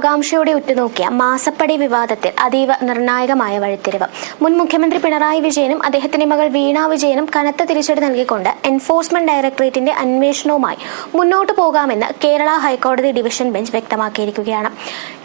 ആകാംക്ഷയോടെ ഉറ്റുനോക്കിയ മാസപ്പടി വിവാദത്തിൽ അതീവ നിർണായകമായ വഴിത്തിരിവ്. മുൻ മുഖ്യമന്ത്രി പിണറായി വിജയനും അദ്ദേഹത്തിന്റെ മകൾ വീണ വിജയനും കനത്ത തിരിച്ചടി നൽകിക്കൊണ്ട് എൻഫോഴ്സ്മെന്റ് ഡയറക്ടറേറ്റിന്റെ അന്വേഷണവുമായി മുന്നോട്ടു പോകാമെന്ന് കേരള ഹൈക്കോടതി ഡിവിഷൻ ബെഞ്ച് വ്യക്തമാക്കിയിരിക്കുകയാണ്.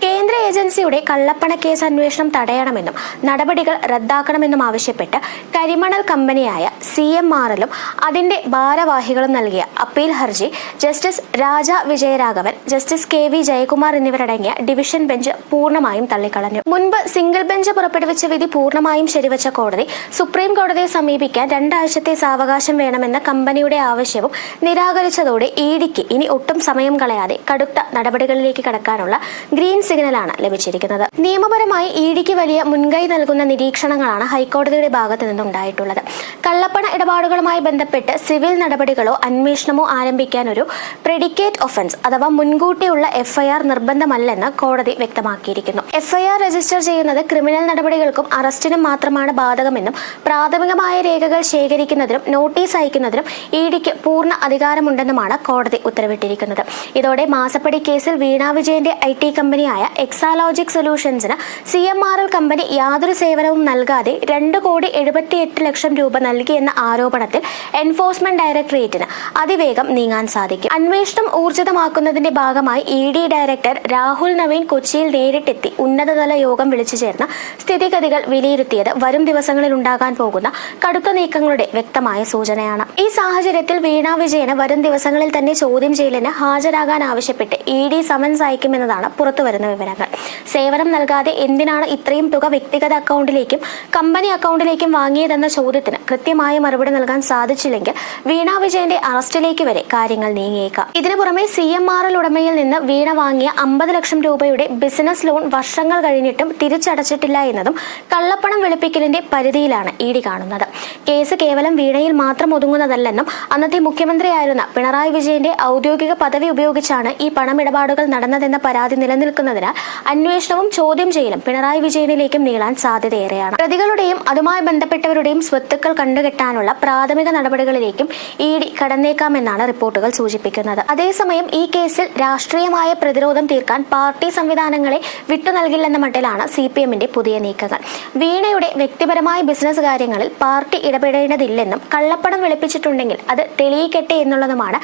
കേന്ദ്ര ഏജൻസിയുടെ കള്ളപ്പണ കേസ് അന്വേഷണം തടയണമെന്നും നടപടികൾ റദ്ദാക്കണമെന്നും ആവശ്യപ്പെട്ട് കരിമണൽ കമ്പനിയായ CMRL-ഉം അതിന്റെ ഭാരവാഹികളും നൽകിയ അപ്പീൽ ഹർജി ജസ്റ്റിസ് രാജ വിജയരാഘവൻ, ജസ്റ്റിസ് KV ജയകുമാർ എന്നിവരടങ്ങിയ ഡിവിഷൻ ബെഞ്ച് പൂർണ്ണമായും തള്ളിക്കളഞ്ഞു. മുൻപ് സിംഗിൾ ബെഞ്ച് പുറപ്പെടുവിച്ച വിധി പൂർണ്ണമായും ശരിവച്ച കോടതി സുപ്രീം കോടതിയെ സമീപിക്കാൻ 2 ആഴ്ചത്തെ സാവകാശം വേണമെന്ന കമ്പനിയുടെ ആവശ്യവും നിരാകരിച്ചതോടെ EDക്ക് ഇനി ഒട്ടും സമയം കളയാതെ കടുത്ത നടപടികളിലേക്ക് കടക്കാനുള്ള ഗ്രീൻ സിഗ്നലാണ് ലഭിച്ചിരിക്കുന്നത്. നിയമപരമായി EDക്ക് വലിയ മുൻകൈ നൽകുന്ന നിരീക്ഷണങ്ങളാണ് ഹൈക്കോടതിയുടെ ഭാഗത്തു നിന്നുണ്ടായിട്ടുള്ളത്. കള്ളപ്പണ ഇടപാടുകളുമായി ബന്ധപ്പെട്ട് സിവിൽ നടപടികളോ അന്വേഷണമോ ആരംഭിക്കാൻ ഒരു പ്രെഡിക്കേറ്റ് ഒഫൻസ് അഥവാ മുൻകൂട്ടിയുള്ള FIR നിർബന്ധമല്ലെന്ന് കോടതി വ്യക്തമാക്കിയിരിക്കുന്നു. FIR രജിസ്റ്റർ ചെയ്യുന്നത് ക്രിമിനൽ നടപടികൾക്കും അറസ്റ്റിനും മാത്രമാണ് ബാധകമെന്നും പ്രാഥമികമായ രേഖകൾ ശേഖരിക്കുന്നതിനും നോട്ടീസ് അയക്കുന്നതിനും EDക്ക് പൂർണ്ണ അധികാരമുണ്ടെന്നുമാണ് കോടതി ഉത്തരവിട്ടിരിക്കുന്നത്. ഇതോടെ മാസപ്പടി കേസിൽ വീണ വിജയന്റെ IT കമ്പനിയായ എക്സാലോജിക് സൊല്യൂഷൻസിന് CMRL കമ്പനി യാതൊരു സേവനവും നൽകാതെ 2,78,00,000 രൂപ നൽകിയെന്ന ആരോപണത്തിൽ എൻഫോഴ്സ്മെന്റ് ഡയറക്ടറേറ്റിന് അതിവേഗം നീങ്ങാൻ സാധിക്കും. അന്വേഷണം ഊർജിതമാക്കുന്നതിന്റെ ഭാഗമായി ED ഡയറക്ടർ രാഹുൽ നവീൻ കൊച്ചിയിൽ നേരിട്ടെത്തി ഉന്നതതല യോഗം വിളിച്ചു ചേർന്ന സ്ഥിതിഗതികൾ വിലയിരുത്തിയത് വരും ദിവസങ്ങളിൽ ഉണ്ടാകാൻ പോകുന്ന കടുത്ത നീക്കങ്ങളുടെ വ്യക്തമായ സൂചനയാണ്. ഈ സാഹചര്യത്തിൽ വീണ വിജയന് വരും ദിവസങ്ങളിൽ തന്നെ ചോദ്യം ചെയ്യലിന് ഹാജരാകാൻ ആവശ്യപ്പെട്ട് ED സമൻസ് അയക്കുമെന്നതാണ് പുറത്തുവരുന്ന വിവരങ്ങൾ. സേവനം നൽകാതെ എന്തിനാണ് ഇത്രയും തുക വ്യക്തിഗത അക്കൗണ്ടിലേക്കും കമ്പനി അക്കൗണ്ടിലേക്കും വാങ്ങിയതെന്ന ചോദ്യത്തിന് കൃത്യമായ മറുപടി നൽകാൻ സാധിച്ചില്ലെങ്കിൽ വീണ വിജയന്റെ അറസ്റ്റിലേക്ക് വരെ കാര്യങ്ങൾ നീങ്ങിയേക്കാം. ഇതിനു പുറമെ CMRL ഉടമയിൽ നിന്ന് വീണ വാങ്ങിയ 50 ലക്ഷം രൂപയുടെ ബിസിനസ് ലോൺ വർഷങ്ങൾ കഴിഞ്ഞിട്ടും തിരിച്ചടച്ചിട്ടില്ല എന്നതും കള്ളപ്പണം വെളുപ്പിക്കലിന്റെ പരിധിയിലാണ് ED കാണുന്നത്. കേസ് കേവലം വീണയിൽ മാത്രം ഒതുങ്ങുന്നതല്ലെന്നും അന്നത്തെ മുഖ്യമന്ത്രിയായിരുന്ന പിണറായി വിജയന്റെ ഔദ്യോഗിക പദവി ഉപയോഗിച്ചാണ് ഈ പണമിടപാടുകൾ നടന്നതെന്ന പരാതി നിലനിൽക്കുന്നതിനാൽ അന്വേഷണവും ചോദ്യം ചെയ്യലും പിണറായി വിജയനിലേക്കും നീളാൻ സാധ്യതയേറെയാണ്. പ്രതികളുടെയും അതുമായി ബന്ധപ്പെട്ടവരുടെയും സ്വത്തുക്കൾ കണ്ടുകെട്ടാനുള്ള പ്രാഥമിക നടപടികളിലേക്കും ED കടന്നേക്കാമെന്നാണ് റിപ്പോർട്ടുകൾ സൂചിപ്പിക്കുന്നത്. അതേസമയം ഈ കേസിൽ രാഷ്ട്രീയമായ പ്രതിരോധം തീർക്കാൻ പാർട്ടി സംവിധാനങ്ങളെ വിട്ടു നൽകില്ലെന്ന മട്ടിലാണ് CPMന്റെ പുതിയ നീക്കങ്ങൾ. വീണയുടെ വ്യക്തിപരമായ ബിസിനസ് കാര്യങ്ങളിൽ പാർട്ടി ഇടപെടേണ്ടതില്ലെന്നും കള്ളപ്പണം വെളുപ്പിച്ചിട്ടുണ്ടെങ്കിൽ അത് തെളിയിക്കട്ടെ എന്നുള്ളതുമാണ്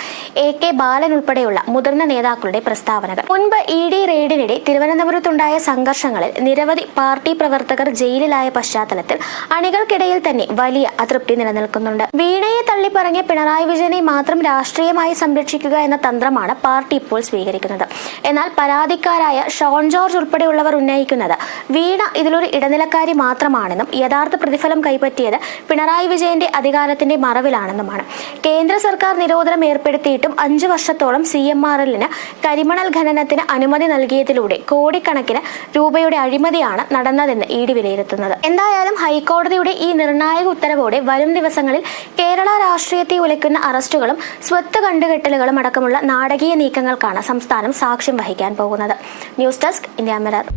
AK ബാലൻ ഉൾപ്പെടെയുള്ള മുതിർന്ന നേതാക്കളുടെ പ്രസ്താവനകൾ. മുൻപ് ED റെയ്ഡിനിടെ തിരുവനന്തപുരത്തുണ്ടായ സംഘർഷങ്ങളിൽ നിരവധി പാർട്ടി പ്രവർത്തകർ ജയിലിലായ പശ്ചാത്തലത്തിൽ അണികൾക്കിടയിൽ തന്നെ വലിയ അതൃപ്തി നിലനിൽക്കുന്നുണ്ട്. വീണയെ തള്ളിപ്പറഞ്ഞ പിണറായി വിജയനെ മാത്രം രാഷ്ട്രീയമായി സംരക്ഷിക്കുക എന്ന തന്ത്രമാണ് പാർട്ടി ഇപ്പോൾ സ്വീകരിക്കുന്നത്. എന്നാൽ പരാതിക്കാരായ ഷോൺ ജോർജ് ഉൾപ്പെടെയുള്ളവർ ഉന്നയിക്കുന്നത് വീണ ഇതിലൊരു ഇടനിലക്കാരി മാത്രമാണെന്നും യഥാർത്ഥ പ്രതിഫലം കൈപ്പറ്റിയത് പിണറായി വിജയന്റെ അധികാരത്തിന്റെ മറവിലാണെന്നുമാണ്. കേന്ദ്ര സർക്കാർ നിരോധനം ഏർപ്പെടുത്തിയിട്ടും 5 വർഷത്തോളം CMRL-ന് കരിമണൽ ഖനനത്തിന് അനുമതി നൽകിയതിലൂടെ കോടിക്കണക്കിന് രൂപയുടെ അഴിമതിയാണ് നടന്നതെന്ന് ED വിലയിരുത്തുന്നത്. എന്തായാലും ഹൈക്കോടതിയുടെ ഈ നിർണായക ഉത്തരവോടെ വരും ദിവസങ്ങളിൽ കേരള രാഷ്ട്രീയത്തെ ഉലയ്ക്കുന്ന അറസ്റ്റുകളും സ്വത്ത് കണ്ടുകെട്ടലുകളും അടക്കമുള്ള നാടകീയ നീക്കങ്ങൾക്കാണ് സംസ്ഥാനം സാക്ഷ്യം വഹിക്കാൻ പോകുന്നത്. News desk, India mirror.